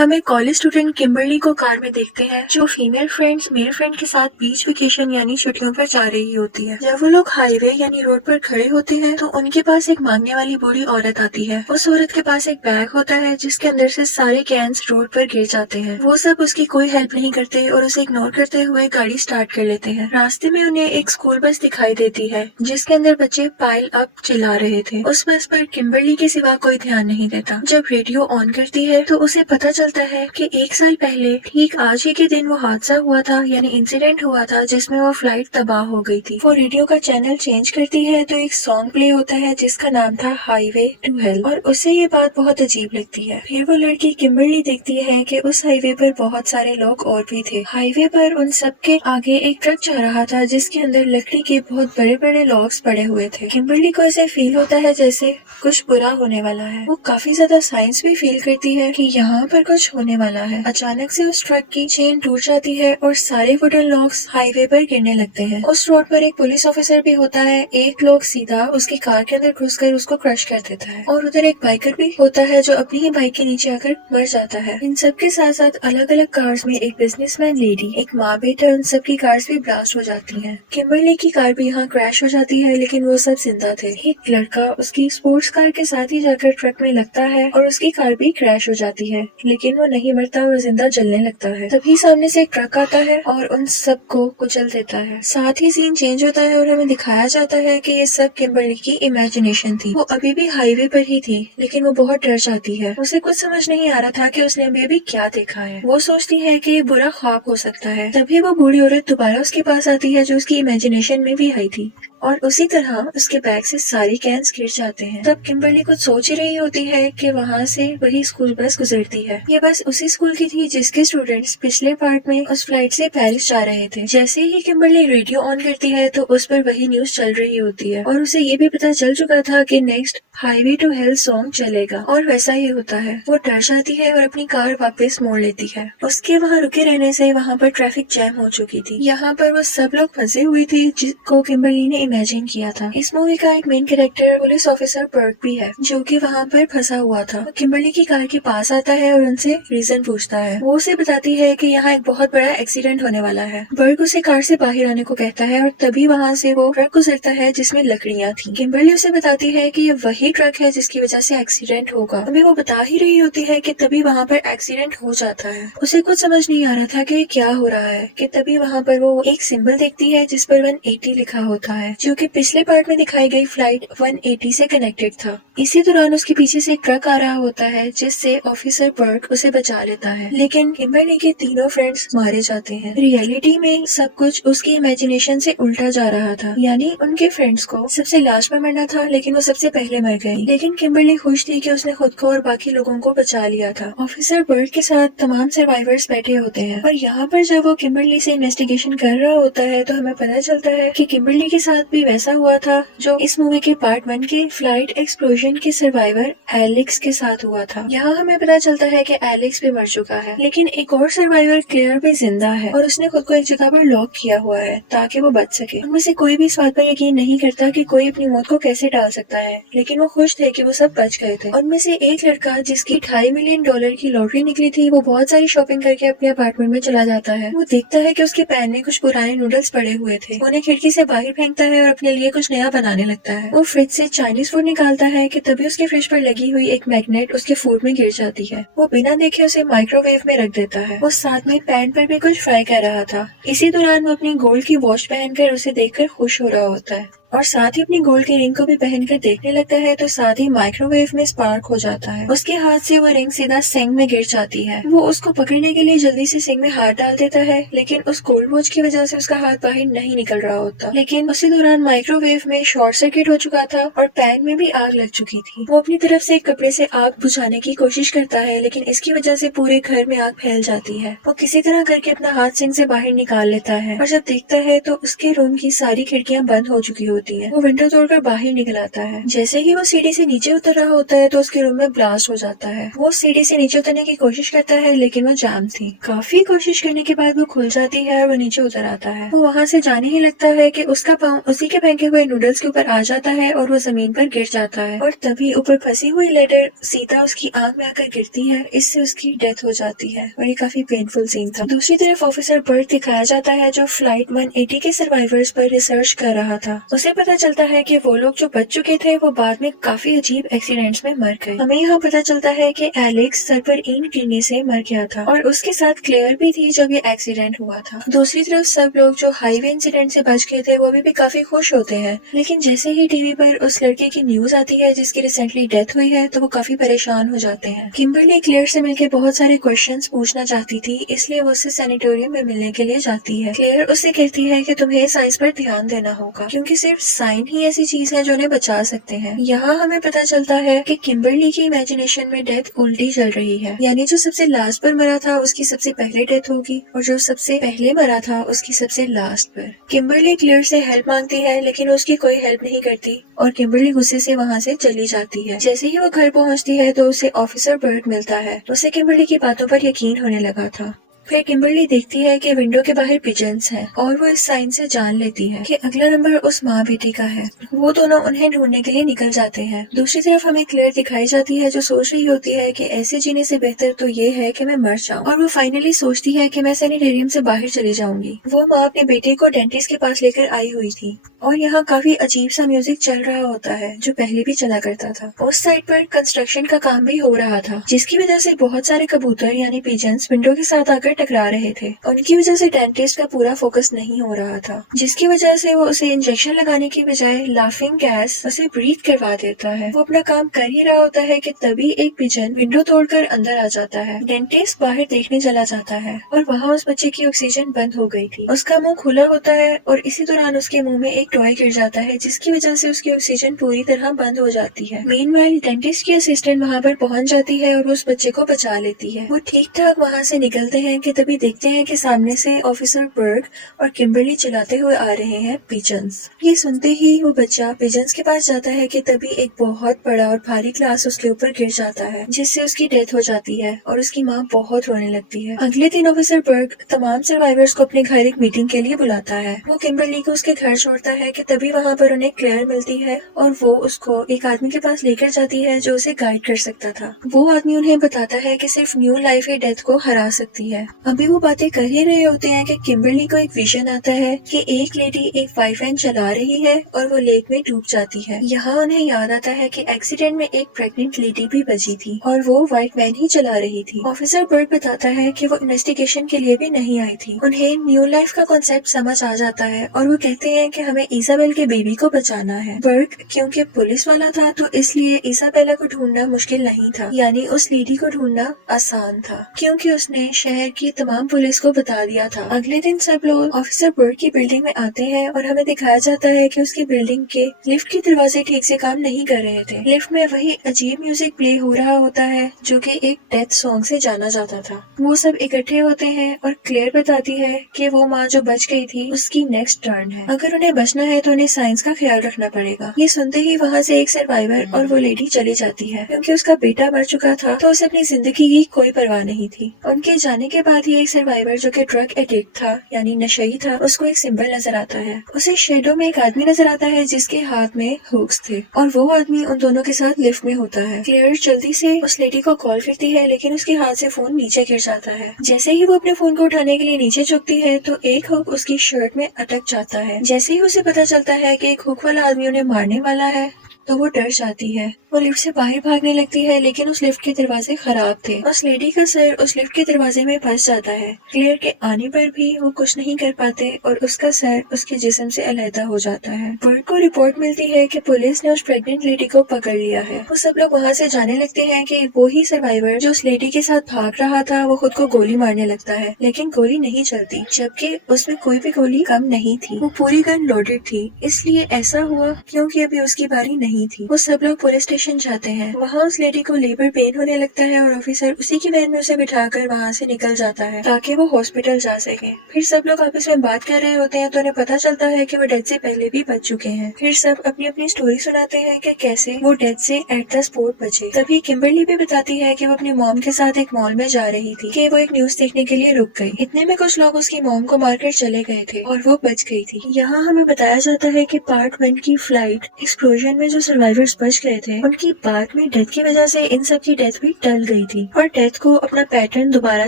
हम एक college student Kimberly को कार में देखते हैं जो फीमेल फ्रेंड्स मेल फ्रेंड के साथ बीच वेकेशन यानी छुट्टियों पर जा रही होती है। जब वो लोग हाईवे यानी रोड पर खड़े होते हैं तो उनके पास एक मांगने वाली बूढ़ी औरत आती है। उस औरत के पास एक बैग होता है जिसके अंदर से सारे कैंस रोड पर गिर जाते हैं। वो सब उसकी कोई हेल्प नहीं करते और उसे इग्नोर करते हुए गाड़ी स्टार्ट कर लेते हैं। रास्ते में उन्हें एक स्कूल बस दिखाई देती है जिसके अंदर बच्चे पाइल अप चिल्ला रहे थे। उस बस पर किम्बरली के सिवा कोई ध्यान नहीं देता। जब रेडियो ऑन करती है तो उसे पता चलता है कि 1 साल पहले ठीक आज ही के दिन वो हादसा हुआ था यानी इंसिडेंट हुआ था जिसमें वो फ्लाइट तबाह हो गई थी। वो रेडियो का चैनल चेंज करती है तो एक सॉन्ग प्ले होता है जिसका नाम था हाईवे टू हेल और उसे ये बात बहुत अजीब लगती है। फिर वो लड़की किम्बरली देखती है कि उस हाईवे पर बहुत सारे लोग और भी थे। हाईवे पर उन सबके आगे एक ट्रक जा रहा था जिसके अंदर लकड़ी के बहुत बड़े बड़े लॉग्स पड़े हुए थे। किम्बरली को ऐसे फील होता है जैसे कुछ बुरा होने वाला है। वो काफी ज्यादा साइंस भी फील करती है कि यहाँ पर कुछ होने वाला है। अचानक से उस ट्रक की चेन टूट जाती है और सारे वुडन लॉग्स हाईवे पर गिरने लगते हैं। उस रोड पर एक पुलिस ऑफिसर भी होता है। एक लोग सीधा उसकी कार के अंदर घुसकर उसको क्रश कर देता है और उधर एक बाइकर भी होता है जो अपनी ही बाइक के नीचे आकर मर जाता है। इन सब के साथ साथ अलग अलग कार्स में एक बिजनेसमैन लेडी, एक माँ बेटा, उन सबकी कार्स भी ब्लास्ट हो जाती हैं। किम्बरली की कार भी यहाँ क्रैश हो जाती है लेकिन वो सब जिंदा थे। एक लड़का उसकी स्पोर्ट्स कार के साथ ही जाकर ट्रक में लगता है और उसकी कार भी क्रैश हो जाती है लेकिन वो नहीं मरता और जिंदा जलने लगता है। तभी सामने से एक ट्रक आता है और उन सबको कुचल देता है। साथ ही सीन चेंज होता है और हमें दिखाया जाता है कि ये सब किम्बरली की इमेजिनेशन थी। वो अभी भी हाईवे पर ही थी लेकिन वो बहुत डर जाती है। उसे कुछ समझ नहीं आ रहा था कि उसने अभी क्या देखा है। वो सोचती है कि ये बुरा ख्वाब हो सकता है। तभी वो बूढ़ी औरत दोबारा उसके पास आती है जो उसकी इमेजिनेशन में भी आई थी और उसी तरह उसके बैग से सारे कैंस गिर जाते हैं। तब किम्बरली कुछ सोच ही रही होती है कि वहाँ से वही स्कूल बस गुजरती है। ये बस उसी स्कूल की थी जिसके स्टूडेंट्स पिछले पार्ट में उस फ्लाइट से पेरिस जा रहे थे। जैसे ही किम्बरली रेडियो ऑन करती है तो उस पर वही न्यूज चल रही होती है और उसे ये भी पता चल चुका था कि next highway to hell song चलेगा और वैसा ही होता है। वो डर जाती है और अपनी कार वापस मोड़ लेती है। उसके वहाँ रुके रहने से वहाँ पर ट्रैफिक जैम हो चुकी थी। यहाँ पर वो सब लोग फंसे हुए थे जिसको किम्बरली ने इमेजिन किया था। इस मूवी का एक main character police officer Burke भी है जो कि वहाँ पर फंसा हुआ था। किम्बरली की कार के पास आता है और उनसे रीजन पूछता है। वो उसे बताती है कि यहाँ एक बहुत बड़ा एक्सीडेंट होने वाला है। बर्क उसे कार से बाहर आने को कहता है और तभी वहाँ से वो ट्रक गुजरता है जिसमें लकड़ियाँ थी। किम्बरली उसे बताती है कि ये वही ट्रक है जिसकी वजह से एक्सीडेंट होगा। अभी वो बता ही रही होती है कि तभी वहाँ पर एक्सीडेंट हो जाता है। उसे कुछ समझ नहीं आ रहा था कि क्या हो रहा है कि तभी वहाँ पर वो एक सिंबल देखती है जिस पर 180 लिखा होता है जो कि पिछले पार्ट में दिखाई गई फ्लाइट 180 से कनेक्टेड था। इसी दौरान उसके पीछे से एक ट्रक आ रहा होता है जिससे ऑफिसर बर्क उसे बचा लेता है लेकिन किम्बरली के तीनों फ्रेंड्स मारे जाते हैं। रियलिटी में सब कुछ उसकी इमेजिनेशन से उल्टा जा रहा था यानी उनके फ्रेंड्स को सबसे लास्ट में मरना था लेकिन वो सबसे पहले मर गए। लेकिन किम्बरली खुश थी कि उसने खुद को और बाकी लोगों को बचा लिया था। ऑफिसर बर्क के साथ तमाम सर्वाइवर्स बैठे होते हैं और यहाँ पर जब वो किम्बरली से इन्वेस्टिगेशन कर रहा होता है तो हमें पता चलता है कि किम्बरली के साथ भी वैसा हुआ था जो इस मूवी के पार्ट 1 के फ्लाइट एक्सप्लोजन के सर्वाइवर एलेक्स के साथ हुआ था। यहाँ हमें पता चलता है कि एलेक्स भी मर चुका है लेकिन एक और सर्वाइवर क्लेयर भी जिंदा है और उसने खुद को एक जगह पर लॉक किया हुआ है ताकि वो बच सके। उनमें से कोई भी इस बात पर यकीन नहीं करता कि कोई अपनी मौत को कैसे टाल सकता है लेकिन वो खुश थे कि वो सब बच गए थे। उनमें से एक लड़का जिसकी $2.5 मिलियन की लॉटरी निकली थी वो बहुत सारी शॉपिंग करके अपने अपार्टमेंट में चला जाता है। वो देखता है कि उसके पैन में कुछ पुराने नूडल्स पड़े हुए थे। उन्हें खिड़की से बाहर फेंकता है और अपने लिए कुछ नया बनाने लगता है। वो फ्रिज से चाइनीज फूड निकालता है कि तभी उसके फ्रिज पर लगी हुई एक मैग्नेट उसके फूड में गिर जाती है। वो बिना देखे उसे माइक्रोवेव में रख देता है। वो साथ में पैन पर भी कुछ फ्राई कर रहा था। इसी दौरान वो अपनी गोल्ड की वॉच पहनकर उसे देखकर खुश हो रहा होता है और साथ ही अपनी गोल्ड की रिंग को भी पहनकर देखने लगता है तो साथ ही माइक्रोवेव में स्पार्क हो जाता है। उसके हाथ से वो रिंग सीधा सिंक में गिर जाती है। वो उसको पकड़ने के लिए जल्दी से सिंक में हाथ डाल देता है लेकिन उस गोल्ड वॉच की वजह से उसका हाथ बाहर नहीं निकल रहा होता। लेकिन उसी दौरान माइक्रोवेव में शॉर्ट सर्किट हो चुका था और पैन में भी आग लग चुकी थी। वो अपनी तरफ से एक कपड़े से आग बुझाने की कोशिश करता है लेकिन इसकी वजह से पूरे घर में आग फैल जाती है। वो किसी तरह करके अपना हाथ सिंक से बाहर निकाल लेता है और जब देखता है तो उसके रूम की सारी खिड़कियां बंद हो चुकी होती होती है। वो विंडो तोड़कर बाहर निकल आता है। जैसे ही वो सीढ़ी से नीचे उतर रहा होता है तो उसके रूम में ब्लास्ट हो जाता है। वो सीढ़ी से नीचे उतरने की कोशिश करता है लेकिन वो जाम थी। काफी कोशिश करने के बाद वो खुल जाती है और वो नीचे उतर आता है। वो वहाँ से जाने ही लगता है कि उसका पाँव उसी के फेंके हुए नूडल्स के ऊपर आ जाता है और वो जमीन पर गिर जाता है और तभी ऊपर फंसी हुई लेडर सीधा उसकी आंख में आकर गिरती है। इससे उसकी डेथ हो जाती है और ये काफी पेनफुल सीन था। दूसरी तरफ ऑफिसर बर्ट दिखाया जाता है जो फ्लाइट 180 के सर्वाइवर्स पर रिसर्च कर रहा था। उसे पता चलता है कि वो लोग जो बच चुके थे वो बाद में काफी अजीब एक्सीडेंट्स में मर गए। हमें यहाँ पता चलता है कि एलेक्स सर पर ईंट गिरने से मर गया था और उसके साथ क्लेयर भी थी जब ये एक्सीडेंट हुआ था। दूसरी तरफ सब लोग जो हाईवे इंसिडेंट से बच गए थे वो भी काफी खुश होते हैं, लेकिन जैसे ही टीवी पर उस लड़के की न्यूज आती है जिसकी रिसेंटली डेथ हुई है तो वो काफी परेशान हो जाते हैं। किम्बरली क्लेयर से मिलकर बहुत सारे क्वेश्चंस पूछना चाहती थी, इसलिए वो उससे सैनिटोरियम में मिलने के लिए जाती है। क्लेयर उससे कहती है कि तुम्हें साइंस पर ध्यान देना होगा क्योंकि सिर्फ साइन ही ऐसी चीज है जो उन्हें बचा सकते हैं। यहाँ हमें पता चलता है कि किम्बरली की इमेजिनेशन में डेथ उल्टी चल रही है, यानी जो सबसे लास्ट पर मरा था उसकी सबसे पहले डेथ होगी और जो सबसे पहले मरा था उसकी सबसे लास्ट पर। किम्बरली क्लेयर से हेल्प मांगती है लेकिन उसकी कोई हेल्प नहीं करती और किम्बरली गुस्से से वहाँ से चली जाती है। जैसे ही वो घर पहुँचती है तो उसे ऑफिसर बर्ट मिलता है। उसे किम्बरली की बातों पर यकीन होने लगा था। फिर किम्बरली देखती है कि विंडो के बाहर पिजन्स हैं और वो इस साइन से जान लेती है कि अगला नंबर उस माँ बेटी का है। वो दोनों उन्हें ढूंढने के लिए निकल जाते हैं। दूसरी तरफ हमें क्लेयर दिखाई जाती है जो सोच रही होती है कि ऐसे जीने से बेहतर तो ये है कि मैं मर जाऊं और वो फाइनली सोचती है कि मैं सैनिटेरियम से बाहर चली जाऊंगी। वो माँ अपने बेटे को डेंटिस्ट के पास लेकर आई हुई थी और यहाँ काफी अजीब सा म्यूजिक चल रहा होता है जो पहले भी चला करता था। उस साइड पर कंस्ट्रक्शन का काम भी हो रहा था जिसकी वजह से बहुत सारे कबूतर यानी पिजन्स विंडो के साथ आकर टकरा रहे थे। उनकी वजह से डेंटिस्ट का पूरा फोकस नहीं हो रहा था जिसकी वजह से वो उसे इंजेक्शन लगाने की बजाय लाफिंग गैस उसे ब्रीथ करवा देता है। वो अपना काम कर ही रहा होता है कि तभी एक पिजन विंडो तोड़कर अंदर आ जाता है। डेंटिस्ट बाहर देखने चला जाता है और वहाँ उस बच्चे की ऑक्सीजन बंद हो गई थी। उसका मुंह खुला होता है और इसी दौरान उसके मुंह में एक टॉय गिर जाता है जिसकी वजह से उसकी ऑक्सीजन पूरी तरह बंद हो जाती है। मीनवाइल डेंटिस्ट की असिस्टेंट वहाँ पर पहुँच जाती है और उस बच्चे को बचा लेती है। वो ठीक ठाक वहाँ से निकलते हैं कि तभी देखते हैं कि सामने से ऑफिसर बर्ग और किम्बरली चलाते हुए आ रहे हैं पिजन्स। ये सुनते ही वो बच्चा पिजन्स के पास जाता है कि तभी एक बहुत बड़ा और भारी ग्लास उसके ऊपर गिर जाता है जिससे उसकी डेथ हो जाती है और उसकी माँ बहुत रोने लगती है। अगले दिन ऑफिसर बर्ग तमाम सर्वाइवर्स को अपने घर एक मीटिंग के लिए बुलाता है। वो किम्बरली को उसके घर छोड़ता है कि तभी वहाँ पर उन्हें क्लेयर मिलती है और वो उसको एक आदमी के पास लेकर जाती है जो उसे गाइड कर सकता था। वो आदमी उन्हें बताता है कि सिर्फ न्यू लाइफ ही डेथ को हरा सकती है। अभी वो बातें कर ही रहे होते हैं कि किम्बरली को एक विजन आता है कि एक लेडी एक वाइफ वैन चला रही है और वो लेक में डूब जाती है। यहाँ उन्हें याद आता है कि एक्सीडेंट में एक प्रेग्नेंट लेडी भी बची थी और वो व्हाइट वैन ही चला रही थी। ऑफिसर बर्ग बताता है कि वो इन्वेस्टिगेशन के लिए भी नहीं आई थी। उन्हें न्यू लाइफ का कॉन्सेप्ट समझ आ जाता है और वो कहते हैं कि हमें इसाबेल के बेबी को बचाना है। बर्ग क्योंकि पुलिस वाला था तो इसलिए इसाबेला को ढूंढना मुश्किल नहीं था, यानी उस लेडी को ढूंढना आसान था क्योंकि उसने शहर की तमाम पुलिस को बता दिया था। अगले दिन सब लोग ऑफिसर बर्ग की बिल्डिंग में आते हैं और हमें दिखाया जाता है कि उसकी बिल्डिंग के लिफ्ट के दरवाजे ठीक से काम नहीं कर रहे थे। लिफ्ट में वही अजीब म्यूजिक प्ले हो रहा होता है जो कि एक डेथ सॉन्ग से जाना जाता था। वो सब इकट्ठे होते हैं और क्लेयर बताती है कि वो माँ जो बच गई थी उसकी नेक्स्ट टर्न है। अगर उन्हें बचना है तो उन्हें साइंस का ख्याल रखना पड़ेगा। ये सुनते ही वहाँ से एक सर्वाइवर और वो लेडी चली जाती है क्योंकि उसका बेटा मर चुका था तो उसे अपनी जिंदगी की कोई परवाह नहीं थी। उनके जाने के बाद ही एक सर्वाइवर जो कि ड्रग एडिक्ट था यानी नशेई था उसको एक सिंबल नजर आता है। उसे शेडो में एक आदमी नजर आता है जिसके हाथ में हुक्स थे और वो आदमी उन दोनों के साथ लिफ्ट में होता है। क्लेयर जल्दी से उस लेडी को कॉल करती है लेकिन उसके हाथ से फोन नीचे गिर जाता है। जैसे ही वो अपने फोन को उठाने के लिए नीचे झुकती है तो एक हुक उसकी शर्ट में अटक जाता है। जैसे ही उसे पता चलता है कि एक हुक वाला आदमी उन्हें मारने वाला है तो वो डर जाती है। वो लिफ्ट से बाहर भागने लगती है लेकिन उस लिफ्ट के दरवाजे खराब थे। उस लेडी का सर उस लिफ्ट के दरवाजे में फंस जाता है। क्लेयर के आने पर भी वो कुछ नहीं कर पाते और उसका सर उसके जिस्म से अलहदा हो जाता है। बर्ग को रिपोर्ट मिलती है कि पुलिस ने उस प्रेग्नेंट लेडी को पकड़ लिया है। वो सब लोग वहाँ से जाने लगते हैं कि वो ही सर्वाइवर जो उस लेडी के साथ भाग रहा था वो खुद को गोली मारने लगता है लेकिन गोली नहीं चलती जबकि उसमें कोई भी गोली कम नहीं थी। वो पूरी गन लोडेड थी, इसलिए ऐसा हुआ क्योंकि अभी उसकी बारी नहीं ही थी। वो सब लोग पुलिस स्टेशन जाते हैं। वहाँ उस लेडी को लेबर पेन होने लगता है और ऑफिसर उसी की वैन में उसे बिठाकर वहाँ से निकल जाता है ताकि वो हॉस्पिटल जा सके। फिर सब लोग आपस में बात कर रहे होते हैं तो उन्हें पता चलता है कि वो डेथ से पहले भी बच चुके हैं। फिर सब अपनी अपनी स्टोरी सुनाते हैं कि कैसे वो डेथ से एट द स्पॉट बचे। तभी किम्बरली भी बताती है कि वो अपनी मॉम के साथ एक मॉल में जा रही थी कि वो एक न्यूज देखने के लिए रुक गई। इतने में कुछ लोग उसकी मॉम को मारकर चले गए थे और वो बच गई थी। यहाँ हमें बताया जाता है कि पार्ट 1 की फ्लाइट एक्सप्लोजन में जो सर्वाइवर्स बच गए थे उनकी बाद में डेथ की वजह से इन सब की डेथ भी टल गई थी और डेथ को अपना पैटर्न दोबारा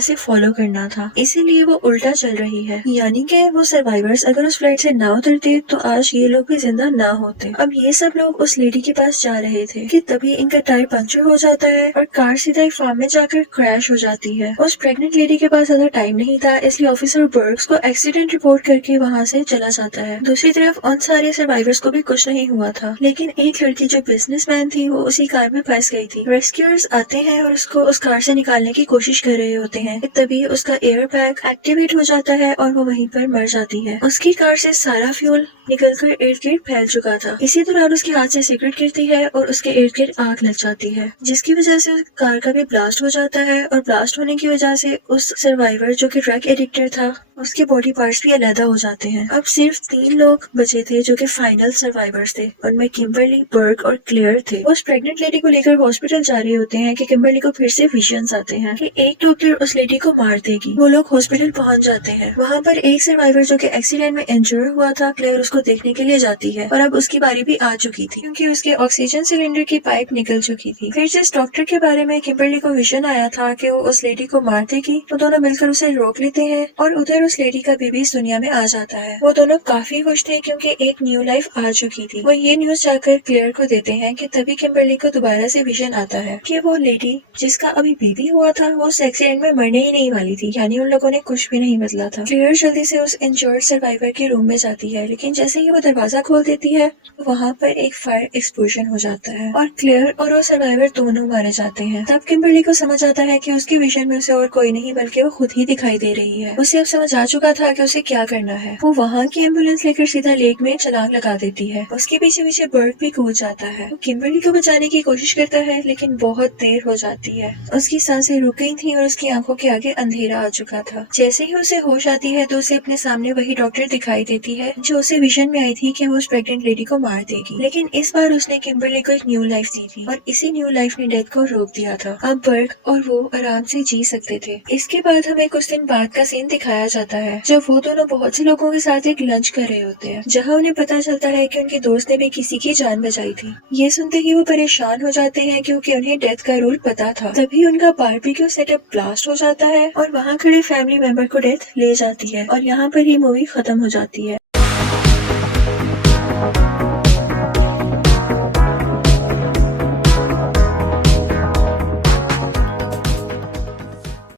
से फॉलो करना था, इसीलिए वो उल्टा चल रही है। यानी कि वो सर्वाइवर्स अगर उस फ्लाइट से ना उतरते तो आज ये लोग भी जिंदा ना होते। अब ये सब लोग उस लेडी के पास जा रहे थे कि तभी इनका टायर पंक्चर हो जाता है और कार सीधा एक फार्म में जाकर क्रैश हो जाती है। उस प्रेग्नेंट लेडी के पास ज्यादा टाइम नहीं था, इसलिए ऑफिसर बर्ग्स को एक्सीडेंट रिपोर्ट करके वहाँ से चला जाता है। दूसरी तरफ उन सारे सर्वाइवर्स को भी कुछ नहीं हुआ था, लेकिन एक लड़की जो बिजनेसमैन थी वो उसी कार में फंस गई थी। रेस्क्यूअर्स आते हैं और उसको उस कार से निकालने की कोशिश कर रहे होते हैं। तभी उसका एयर बैग एक्टिवेट हो जाता है और वो वहीं पर मर जाती है। उसकी कार से सारा फ्यूल निकलकर इर्द गिर्द फैल चुका था। इसी दौरान उसके हाथ से सिगरेट गिरती है और उसके इर्द गिर्द आग लग जाती है, जिसकी वजह से कार का भी ब्लास्ट हो जाता है और ब्लास्ट होने की वजह से उस सर्वाइवर जो कि ड्रग एडिक्टर था उसके बॉडी पार्ट्स भी अलग हो जाते हैं। अब सिर्फ 3 लोग बचे थे जो कि फाइनल सर्वाइवर्स थे। उनमें किम्बरली, बर्ग और क्लेयर थे। वो उस प्रेग्नेंट लेडी को लेकर हॉस्पिटल जा रहे होते हैं कि किम्बरली को फिर से विजन्स आते हैं कि एक डॉक्टर उस लेडी को मार देगी। वो लोग हॉस्पिटल पहुंच जाते हैं। वहाँ पर एक सर्वाइवर जो कि एक्सीडेंट में इंजर हुआ था, क्लेयर उसको देखने के लिए जाती है और अब उसकी बारी भी आ चुकी थी क्योंकि उसके ऑक्सीजन सिलेंडर की पाइप निकल चुकी थी। फिर जिस डॉक्टर के बारे में किम्बरली को विजन आया था कि वो उस लेडी को मार देगी, वो दोनों मिलकर उसे रोक लेते हैं और उधर उस लेडी का बेबी इस दुनिया में आ जाता है। वो दोनों काफी खुश थे क्योंकि एक न्यू लाइफ आ चुकी थी। वो ये न्यूज जाकर क्लेयर को देते हैं कि तभी किम्बरली को दोबारा से विजन आता है कि वो लेडी जिसका अभी बेबी हुआ था वो उस एक्सीडेंट में मरने ही नहीं वाली थी, यानी उन लोगों ने कुछ भी नहीं बदला था। क्लेयर जल्दी से उस इंजर्ड सर्वाइवर के रूम में जाती है, लेकिन जैसे ही वो दरवाजा खोल देती है वहाँ पर एक फायर एक्सप्लोजन हो जाता है और क्लेयर और वो सर्वाइवर दोनों मारे जाते हैं। तब किम्बरली को समझ आता है कि उसकी विजन में उसे और कोई नहीं बल्कि वो खुद ही दिखाई दे रही है। उसे अब समझ आ चुका था कि उसे क्या करना है। वो वहाँ की एम्बुलेंस लेकर सीधा लेक में छलांग लगा देती है। उसके पीछे पीछे बर्ग भी कूद जाता है। वो किम्बरली को बचाने की कोशिश करता है लेकिन बहुत देर हो जाती है। उसकी सांसें रुक गई थी और उसकी आंखों के आगे अंधेरा आ चुका था। जैसे ही उसे होश आती है तो उसे अपने सामने वही डॉक्टर दिखाई देती है जो उसे विजन में आई थी कि वो उस प्रेग्नेंट लेडी को मार देगी, लेकिन इस बार उसने किम्बरली को एक न्यू लाइफ दी थी और इसी न्यू लाइफ ने डेथ को रोक दिया था। अब बर्ग और वो आराम से जी सकते थे। इसके बाद हमें कुछ दिन बाद का सीन दिखाया जाता है जब वो दोनों बहुत से लोगों के साथ एक लंच कर रहे होते हैं, जहाँ उन्हें पता चलता है कि उनके दोस्त ने भी किसी की जान बचाई थी। ये सुनते ही वो परेशान हो जाते हैं क्योंकि उन्हें डेथ का रूल पता था। तभी उनका बारबेक्यू सेटअप ब्लास्ट हो जाता है और वहाँ खड़े फैमिली मेंबर को डेथ ले जाती है और यहाँ पर ही मूवी खत्म हो जाती है।